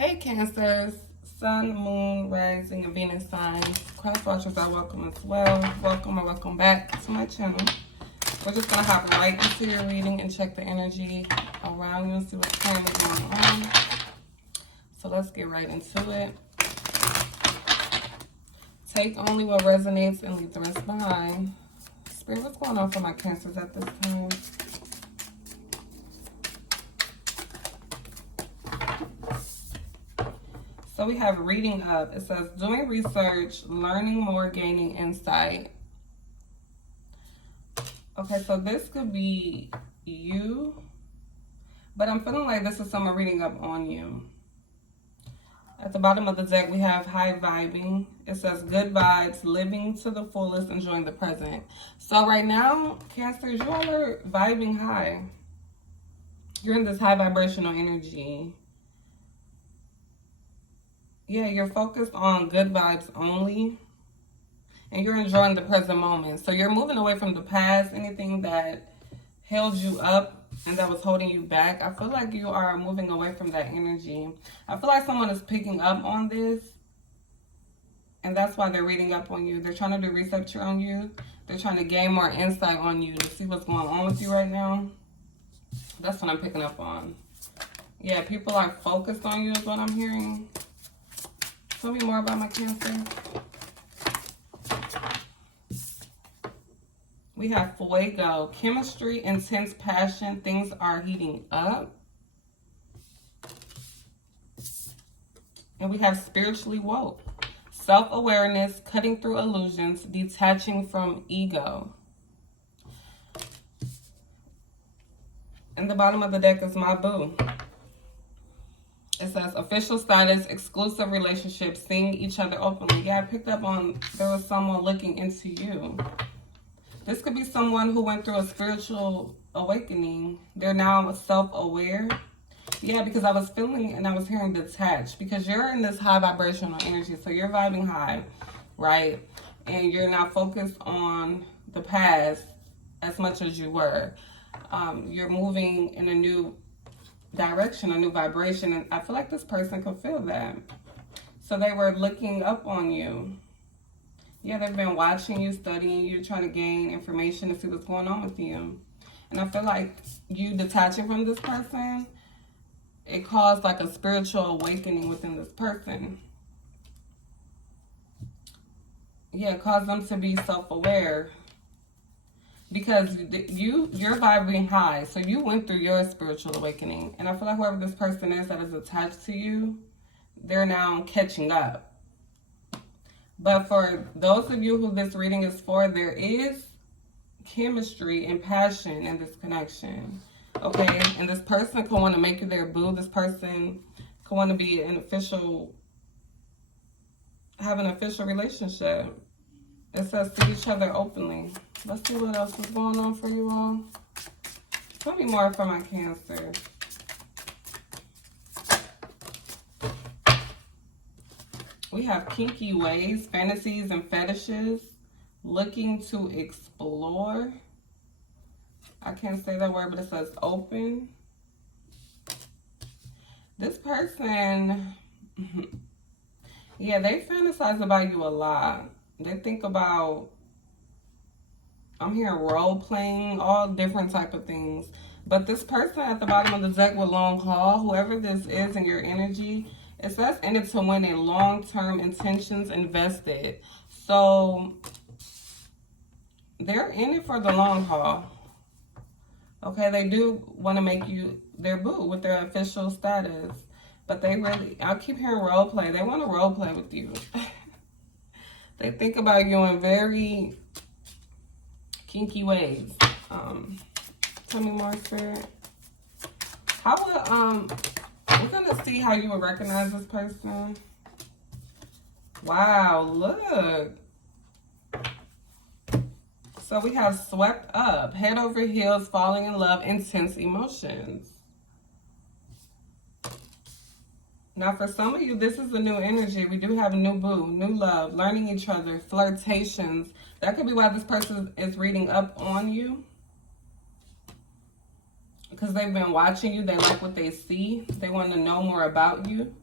Hey Cancers, Sun, Moon, Rising, and Venus signs. Cross watchers are welcome as well. Welcome or welcome back to my channel. We're just going to hop right into your reading and check the energy around you and see what's currently going on. So let's get right into it. Take only what resonates and leave the rest behind. Spirit, what's going on for my Cancers at this time? So we have reading up. It says doing research, learning more, gaining insight. Okay, so this could be you, but I'm feeling like this is someone reading up on you. At the bottom of the deck, we have high vibing. It says good vibes, living to the fullest, enjoying the present. So right now, Cancers, you all are vibing high. You're in this high vibrational energy. Yeah, you're focused on good vibes only. And you're enjoying the present moment. So you're moving away from the past, anything that held you up and that was holding you back. I feel like you are moving away from that energy. I feel like someone is picking up on this. And that's why they're reading up on you. They're trying to do research on you. They're trying to gain more insight on you to see what's going on with you right now. That's what I'm picking up on. Yeah, people are focused on you is what I'm hearing. Tell me more about my Cancer. We have fuego, chemistry, intense passion. Things are heating up. And we have spiritually woke. Self-awareness, cutting through illusions, detaching from ego. And the bottom of the deck is my boo. It says official status, exclusive relationships, seeing each other openly. Yeah, I picked up on there was someone looking into you. This could be someone who went through a spiritual awakening. They're now self-aware. Yeah, because I was feeling and I was hearing detached. Because you're in this high vibrational energy. So you're vibing high, right? And you're now focused on the past as much as you were. You're moving in a new direction, a new vibration, and I feel like this person could feel that. So they were looking up on you. Yeah, they've been watching you, studying you, trying to gain information to see what's going on with you. And I feel like you detaching from this person, it caused like a spiritual awakening within this person. Yeah, it caused them to be self-aware. Because you're vibing high. So you went through your spiritual awakening. And I feel like whoever this person is that is attached to you, they're now catching up. But for those of you who this reading is for, there is chemistry and passion in this connection. Okay? And this person can want to make you their boo. This person can want to be have an official relationship. It says see each other openly. Let's see what else is going on for you all. Tell me more for my Cancer. We have kinky ways, fantasies, and fetishes. Looking to explore. I can't say that word, but it says open. This person, yeah, they fantasize about you a lot. They think about, I'm hearing role playing, all different type of things. But this person at the bottom of the deck with long haul, whoever this is in your energy, it says in it to win a long-term intentions invested. So they're in it for the long haul. Okay, they do want to make you their boo with their official status. But they really, I keep hearing role play. They want to role play with you. They think about you in very kinky ways. Tell me more, Spirit. How would, we're gonna see how you would recognize this person. Wow, look. So we have swept up, head over heels, falling in love, intense emotions. Now, for some of you, this is a new energy. We do have a new boo, new love, learning each other, flirtations. That could be why this person is reading up on you. Because they've been watching you. They like what they see. They want to know more about you.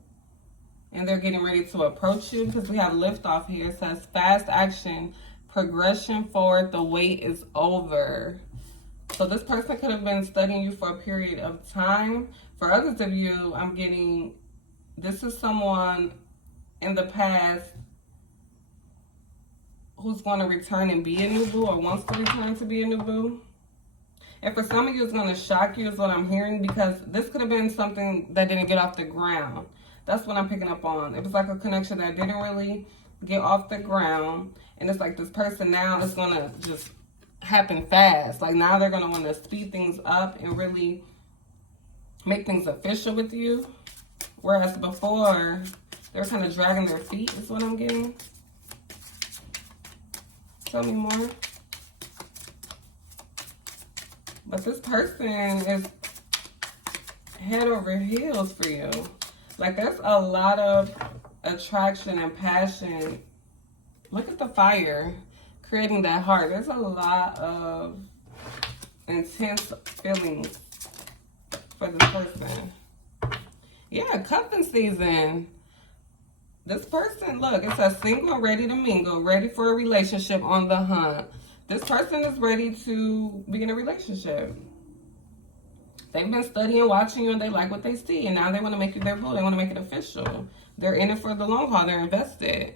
and they're getting ready to approach you because we have liftoff here. It says fast action, progression forward, the wait is over. So this person could have been studying you for a period of time. For others of you, I'm getting, this is someone in the past who's going to return and be a new boo, or wants to return to be a new boo. And for some of you, it's going to shock you is what I'm hearing, because this could have been something that didn't get off the ground. That's what I'm picking up on. It was like a connection that didn't really get off the ground. And it's like this person now is going to just happen fast. Like now they're going to want to speed things up and really make things official with you. Whereas before, they were kind of dragging their feet is what I'm getting. Tell me more. But this person is head over heels for you. Like there's a lot of attraction and passion. Look at the fire creating that heart. There's a lot of intense feelings for this person. Yeah, cuffing season. This person, look, it says single, ready to mingle, ready for a relationship, on the hunt. This person is ready to be in a relationship. They've been studying, watching you, and they like what they see. And now they want to make you their boo. They want to make it official. They're in it for the long haul. They're invested.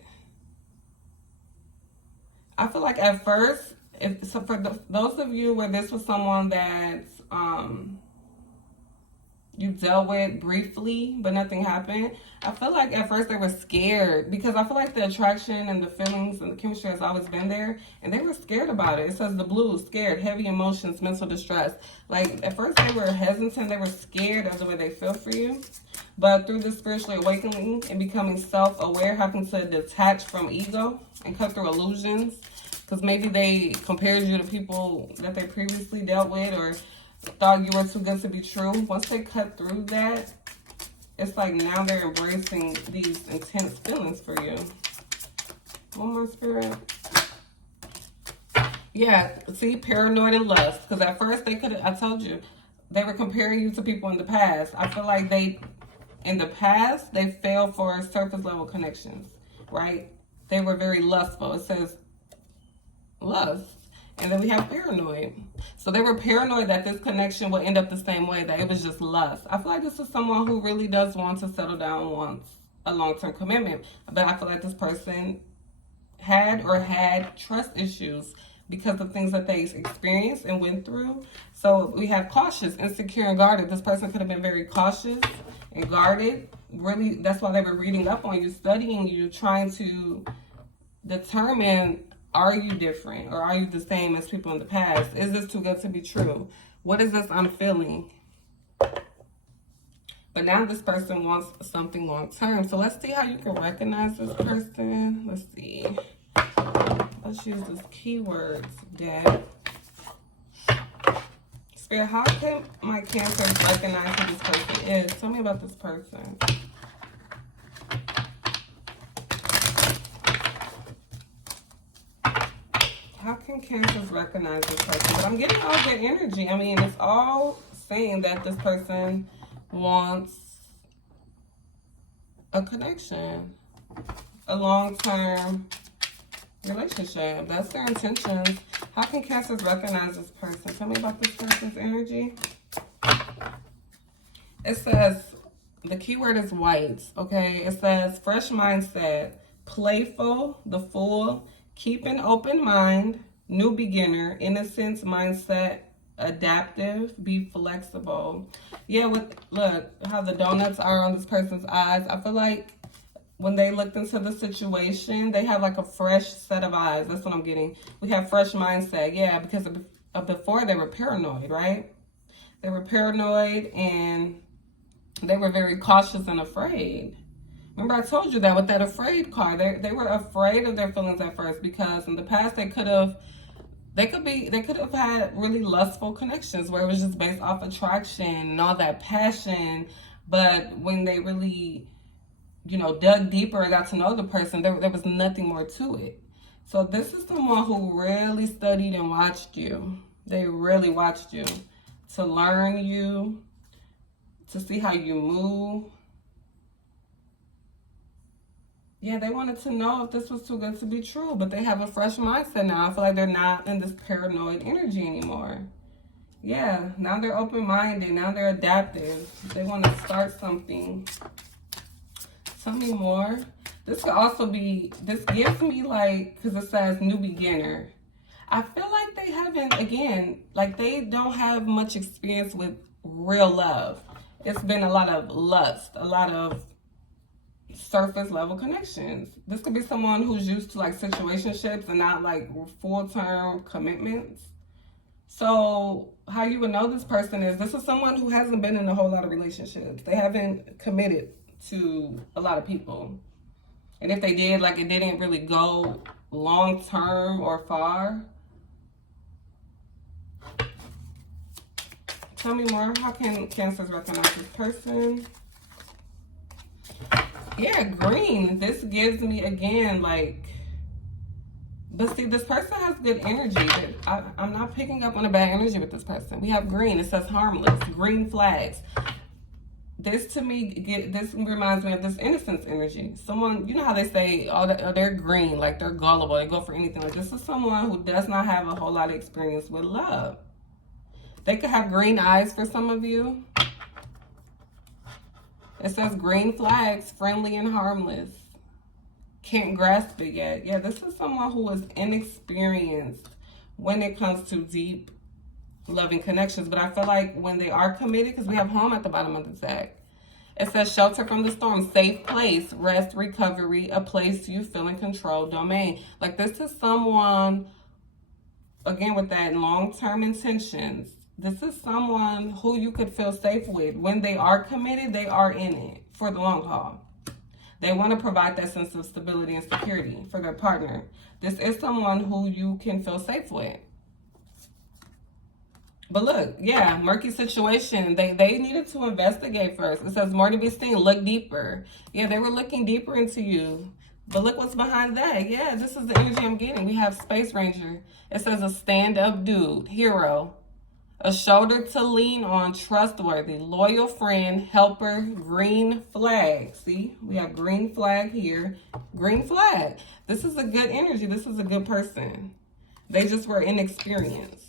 I feel like at first, those of you where this was someone that you dealt with briefly, but nothing happened, I feel like at first they were scared, because I feel like the attraction and the feelings and the chemistry has always been there, and they were scared about it. It says the blues, scared, heavy emotions, mental distress. Like at first they were hesitant, they were scared of the way they feel for you. But through this spiritual awakening and becoming self-aware, having to detach from ego and cut through illusions, because maybe they compared you to people that they previously dealt with, or thought you were too good to be true. Once they cut through that, it's like now they're embracing these intense feelings for you. One more, Spirit. Yeah, see, paranoid and lust. Because at first they could have, I told you, they were comparing you to people in the past. I feel like in the past, they failed for surface level connections, right? They were very lustful. It says lust. And then we have paranoid. So they were paranoid that this connection would end up the same way, that it was just lust. I feel like this is someone who really does want to settle down, wants a long-term commitment. But I feel like this person had trust issues because of things that they experienced and went through. So we have cautious, insecure, and guarded. This person could have been very cautious and guarded. Really, that's why they were reading up on you, studying you, trying to determine, are you different, or are you the same as people in the past? Is this too good to be true? What is this I'm feeling? But now this person wants something long term. So let's see how you can recognize this person. Let's see. Let's use this keywords, Dad. Spirit, how can my Cancer recognize who this person is? Tell me about this person. How can Cancers recognize this person? But I'm getting all good energy. I mean, it's all saying that this person wants a connection, a long-term relationship. That's their intentions. How can Cancers recognize this person? Tell me about this person's energy. It says, the keyword is white, okay? It says fresh mindset, playful, the fool, keep an open mind, new beginner, innocence, mindset, adaptive, be flexible. Yeah, look how the donuts are on this person's eyes. I feel like when they looked into the situation, they have like a fresh set of eyes. That's what I'm getting. We have fresh mindset. Yeah, because before they were paranoid, right? They were paranoid and they were very cautious and afraid. Remember I told you that with that afraid card, they were afraid of their feelings at first, because in the past they could have had really lustful connections where it was just based off attraction and all that passion. But when they really, dug deeper and got to know the person, there was nothing more to it. So this is someone who really studied and watched you. They really watched you to learn you, to see how you move. Yeah, they wanted to know if this was too good to be true, but they have a fresh mindset now. I feel like they're not in this paranoid energy anymore. Yeah, now they're open-minded. Now they're adaptive. They want to start something. Tell me more. This could also be, this gives me like, because it says new beginner. I feel like they haven't, again, like they don't have much experience with real love. It's been a lot of lust, a lot of surface level connections. This could be someone who's used to like situationships and not like full-term commitments. So how you would know this person is, this is someone who hasn't been in a whole lot of relationships. They haven't committed to a lot of people. And if they did, like it didn't really go long-term or far. Tell me more. How can Cancers recognize this person? Yeah, green. This gives me, again, like, but see, this person has good energy. I'm not picking up on a bad energy with this person. We have green. It says harmless. Green flags. This to me, this reminds me of this innocence energy. Someone, you know how they say, oh, they're green, like they're gullible, they go for anything. Like this is someone who does not have a whole lot of experience with love. They could have green eyes for some of you. It says green flags, friendly and harmless. Can't grasp it yet. Yeah, this is someone who is inexperienced when it comes to deep, loving connections. But I feel like when they are committed, because we have home at the bottom of the deck, it says shelter from the storm, safe place, rest, recovery, a place you feel in control, domain. Like this is someone, again, with that long-term intentions. This is someone who you could feel safe with. When they are committed, they are in it for the long haul. They want to provide that sense of stability and security for their partner. This is someone who you can feel safe with. But look, yeah, murky situation. They needed to investigate first. It says more to be seen. Look deeper. Yeah, they were looking deeper into you. But look what's behind that. Yeah, this is the energy I'm getting. We have Space Ranger. It says a stand-up dude, hero. A shoulder to lean on, trustworthy, loyal friend, helper, green flag. See, we have green flag here. Green flag. This is a good energy. This is a good person. They just were inexperienced.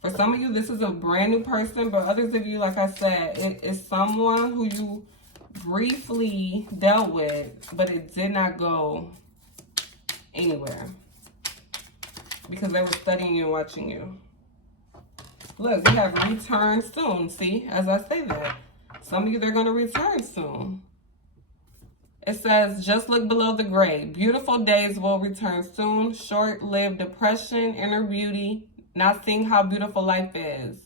For some of you, this is a brand new person, but others of you, like I said, it is someone who you briefly dealt with, but it did not go anywhere because they were studying you and watching you. Look, we have return soon. See, as I say that, some of you, they're going to return soon. It says, just look below the gray. Beautiful days will return soon. Short-lived depression, inner beauty, not seeing how beautiful life is.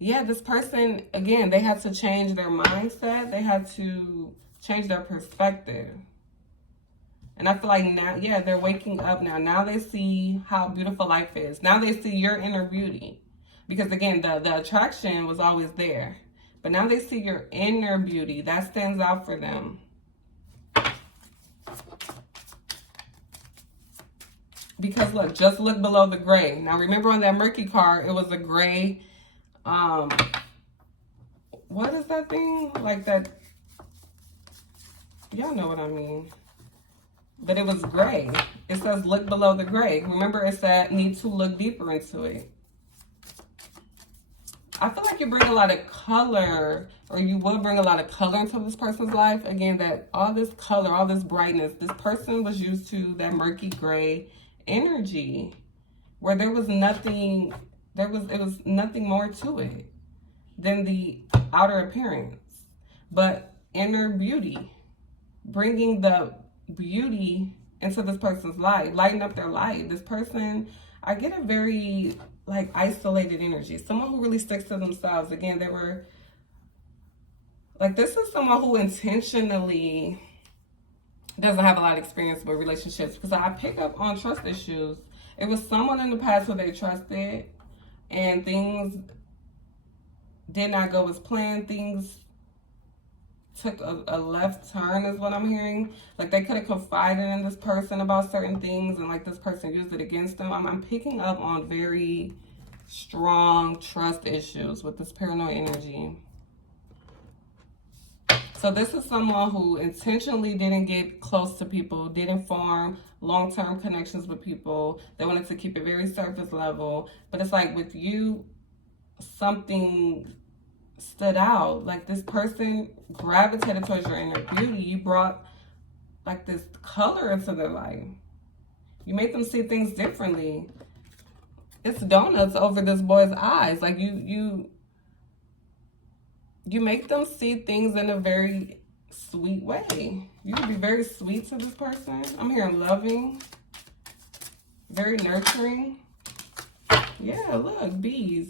Yeah, this person, again, they had to change their mindset. They had to change their perspective. And I feel like now, yeah, they're waking up now. Now they see how beautiful life is. Now they see your inner beauty. Because again, the attraction was always there. But now they see your inner beauty. That stands out for them. Because look, just look below the gray. Now remember on that murky card, it was a gray, what is that thing? Like that, y'all know what I mean. But it was gray. It says look below the gray. Remember it said need to look deeper into it. I feel like you bring a lot of color, or you will bring a lot of color into this person's life. Again, that all this color, all this brightness, this person was used to that murky gray energy where there was nothing, it was nothing more to it than the outer appearance. But inner beauty, bringing the beauty into this person's life, lighten up their life. This person, I get a very like isolated energy, someone who really sticks to themselves. Again, they were like, this is someone who intentionally doesn't have a lot of experience with relationships, because I pick up on trust issues. It was someone in the past who they trusted and things did not go as planned. Things took a left turn is what I'm hearing. Like they could have confided in this person about certain things and like this person used it against them. I'm picking up on very strong trust issues with this paranoid energy. So this is someone who intentionally didn't get close to people, didn't form long-term connections with people. They wanted to keep it very surface level. But it's like with you, something stood out. Like this person gravitated towards your inner beauty. You brought like this color into their life. You make them see things differently. It's donuts over this boy's eyes. Like you make them see things in a very sweet way. You can be very sweet to this person. I'm hearing loving, very nurturing. Yeah, look, bees.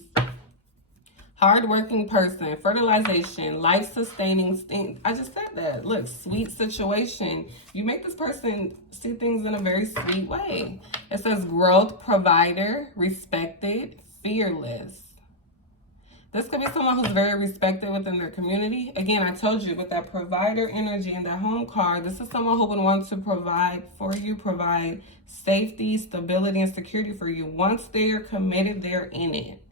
Hardworking person, fertilization, life-sustaining things. I just said that. Look, sweet situation. You make this person see things in a very sweet way. It says growth, provider, respected, fearless. This could be someone who's very respected within their community. Again, I told you, with that provider energy and that home card, this is someone who would want to provide for you, provide safety, stability, and security for you. Once they're committed, they're in it.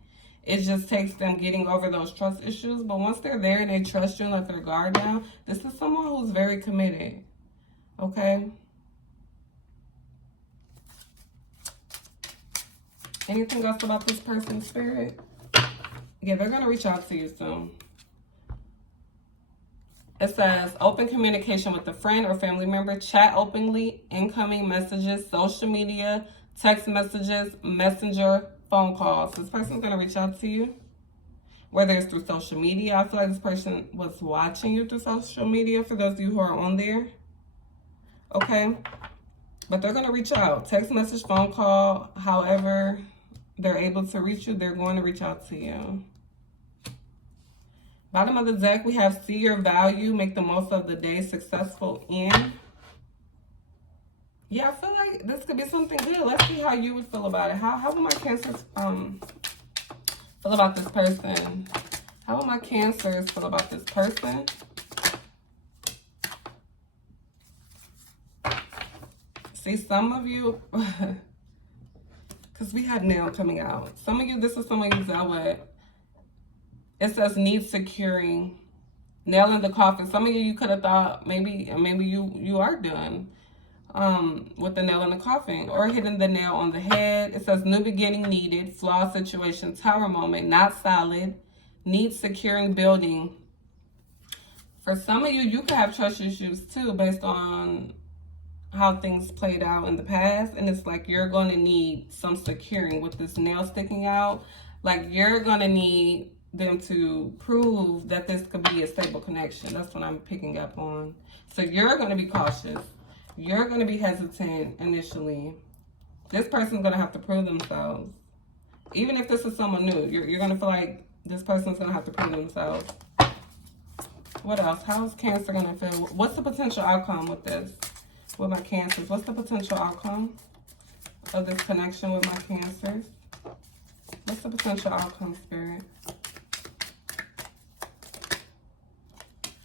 It just takes them getting over those trust issues. But once they're there and they trust you and let their guard down, this is someone who's very committed. Okay? Anything else about this person's spirit? Yeah, they're going to reach out to you soon. It says open communication with a friend or family member, chat openly, incoming messages, social media, text messages, messenger, phone calls. This person's going to reach out to you, whether it's through social media. I feel like this person was watching you through social media, for those of you who are on there. Okay? But they're going to reach out. Text message, phone call, however they're able to reach you, they're going to reach out to you. Bottom of the deck, we have see your value, make the most of the day, successful in. Yeah, I feel like this could be something good. Let's see how you would feel about it. How will my Cancers feel about this person? How will my Cancers feel about this person? See, some of you, because we had nail coming out. Some of you, this is someone you dealt with. It says need securing, nail in the coffin. Some of you could have thought maybe you are done with the nail in the coffin, or hitting the nail on the head. It says new beginning needed, flaw situation, tower moment, not solid, need securing building. For some of you, you could have trust issues too, based on how things played out in the past. And it's like you're going to need some securing with this nail sticking out. Like you're going to need them to prove that this could be a stable connection. That's what I'm picking up on. So you're going to be cautious. You're going to be hesitant initially. This person's going to have to prove themselves. Even if this is someone new, you're going to feel like this person's going to have to prove themselves. What else? How's Cancer going to feel? What's the potential outcome with this? With my Cancers? What's the potential outcome of this connection with my Cancers? What's the potential outcome, Spirit?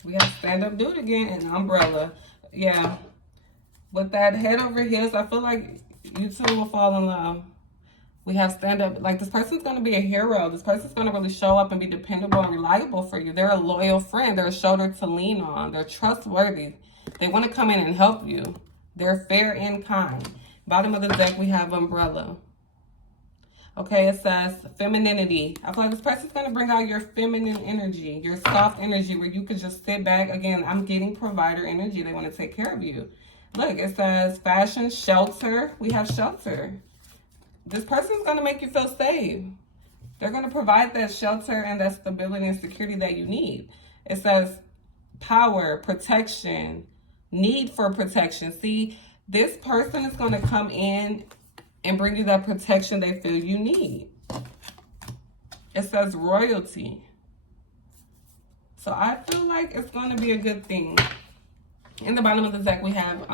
We have stand up, do it again, and umbrella. Yeah. With that head over heels, I feel like you two will fall in love. We have stand up. Like this person's going to be a hero. This person's going to really show up and be dependable and reliable for you. They're a loyal friend. They're a shoulder to lean on. They're trustworthy. They want to come in and help you. They're fair and kind. Bottom of the deck, we have umbrella. Okay, it says femininity. I feel like this person's going to bring out your feminine energy, your soft energy, where you could just sit back. Again, I'm getting provider energy. They want to take care of you. Look, it says fashion, shelter. We have shelter. This person's going to make you feel safe. They're going to provide that shelter and that stability and security that you need. It says power, protection, need for protection. See, this person is going to come in and bring you that protection they feel you need. It says royalty. So I feel like it's going to be a good thing. In the bottom of the deck, we have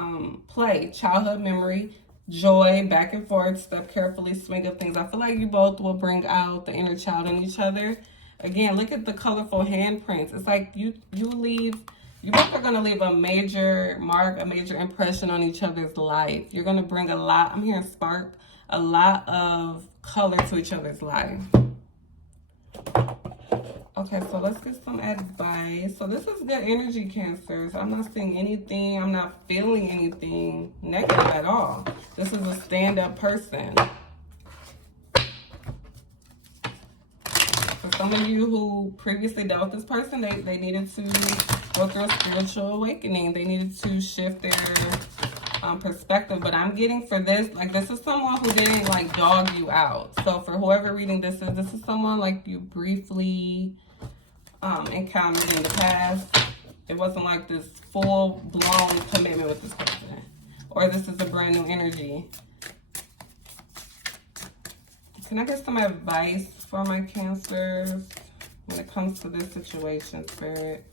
play, childhood memory, joy, back and forth, step carefully, swing of things. I feel like you both will bring out the inner child in each other. Again, look at the colorful handprints. It's like you both are going to leave a major mark, a major impression on each other's life. You're going to bring a lot, I'm hearing spark, a lot of color to each other's life. Okay, so let's get some advice. So this is good energy, Cancers. I'm not seeing anything. I'm not feeling anything negative at all. This is a stand-up person. For some of you who previously dealt with this person, they needed to go through a spiritual awakening. They needed to shift their perspective. But I'm getting for this, like, this is someone who didn't, like, dog you out. So for whoever reading this is someone, like, you briefly encountered in the past. It wasn't like this full-blown commitment with this person. Or this is a brand new energy. Can I get some advice for my Cancers when it comes to this situation, Spirit?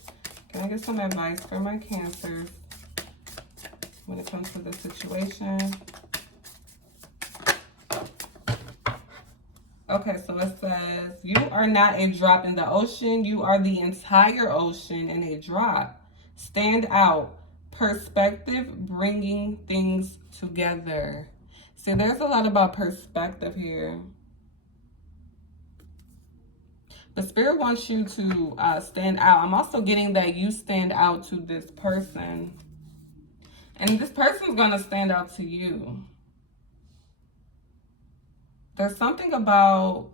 Can I get some advice for my Cancers when it comes to this situation? Okay, so it says, you are not a drop in the ocean. You are the entire ocean in a drop. Stand out. Perspective, bringing things together. See, there's a lot about perspective here. But Spirit wants you to stand out. I'm also getting that you stand out to this person. And this person's going to stand out to you. There's something about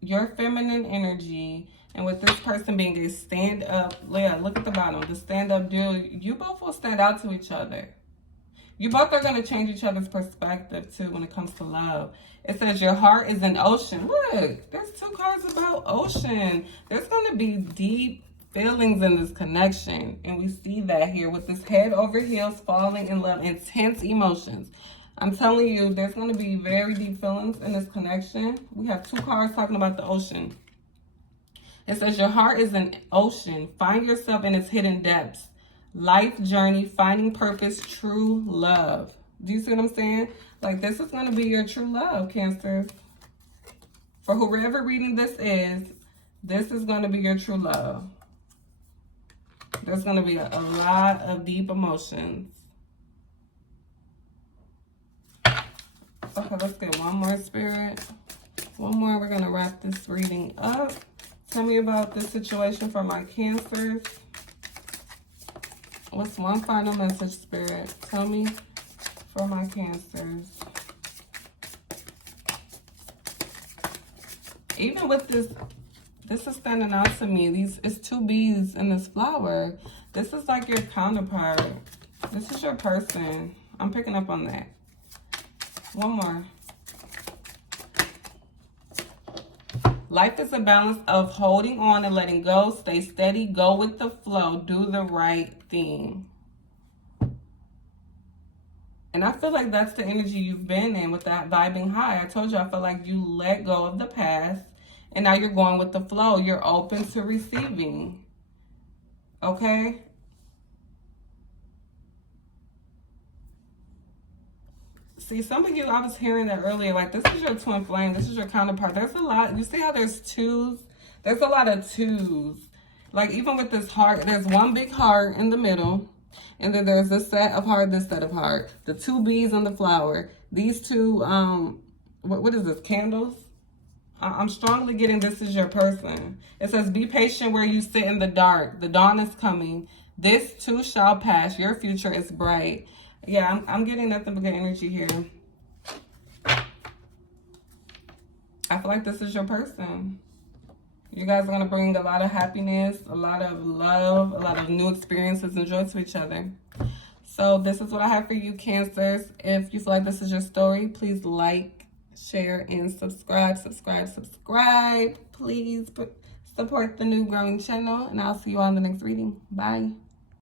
your feminine energy, and with this person being a stand-up, yeah, look at the bottom, the stand-up dude, you both will stand out to each other. You both are going to change each other's perspective, too, when it comes to love. It says your heart is an ocean. Look, there's 2 cards about ocean. There's going to be deep feelings in this connection, and we see that here with this head over heels, falling in love, intense emotions. I'm telling you, there's going to be very deep feelings in this connection. We have 2 cards talking about the ocean. It says your heart is an ocean. Find yourself in its hidden depths. Life journey, finding purpose, true love. Do you see what I'm saying? Like, this is going to be your true love, Cancer. For whoever reading this is going to be your true love. There's going to be a lot of deep emotions. Okay, let's get one more, Spirit. One more. We're going to wrap this reading up. Tell me about this situation for my Cancers. What's one final message, Spirit? Tell me for my Cancers. Even with this is standing out to me. It's 2 bees in this flower. This is like your counterpart. This is your person. I'm picking up on that. One more. Life is a balance of holding on and letting go. Stay steady. Go with the flow. Do the right thing. And I feel like that's the energy you've been in with that vibing high. I told you, I feel like you let go of the past. And now you're going with the flow. You're open to receiving. Okay? See, some of you, I was hearing that earlier, like, this is your twin flame. This is your counterpart. There's a lot. You see how there's 2s? There's a lot of 2s. Like, even with this heart, there's one big heart in the middle. And then there's this set of heart, this set of heart. The 2 bees on the flower. These 2, what is this, candles? I'm strongly getting this is your person. It says, be patient where you sit in the dark. The dawn is coming. This too shall pass. Your future is bright. Yeah, I'm getting nothing but good energy here. I feel like this is your person. You guys are going to bring a lot of happiness, a lot of love, a lot of new experiences and joy to each other. So this is what I have for you, Cancers. If you feel like this is your story, please like, share, and subscribe. Please support the new growing channel, and I'll see you on the next reading. Bye.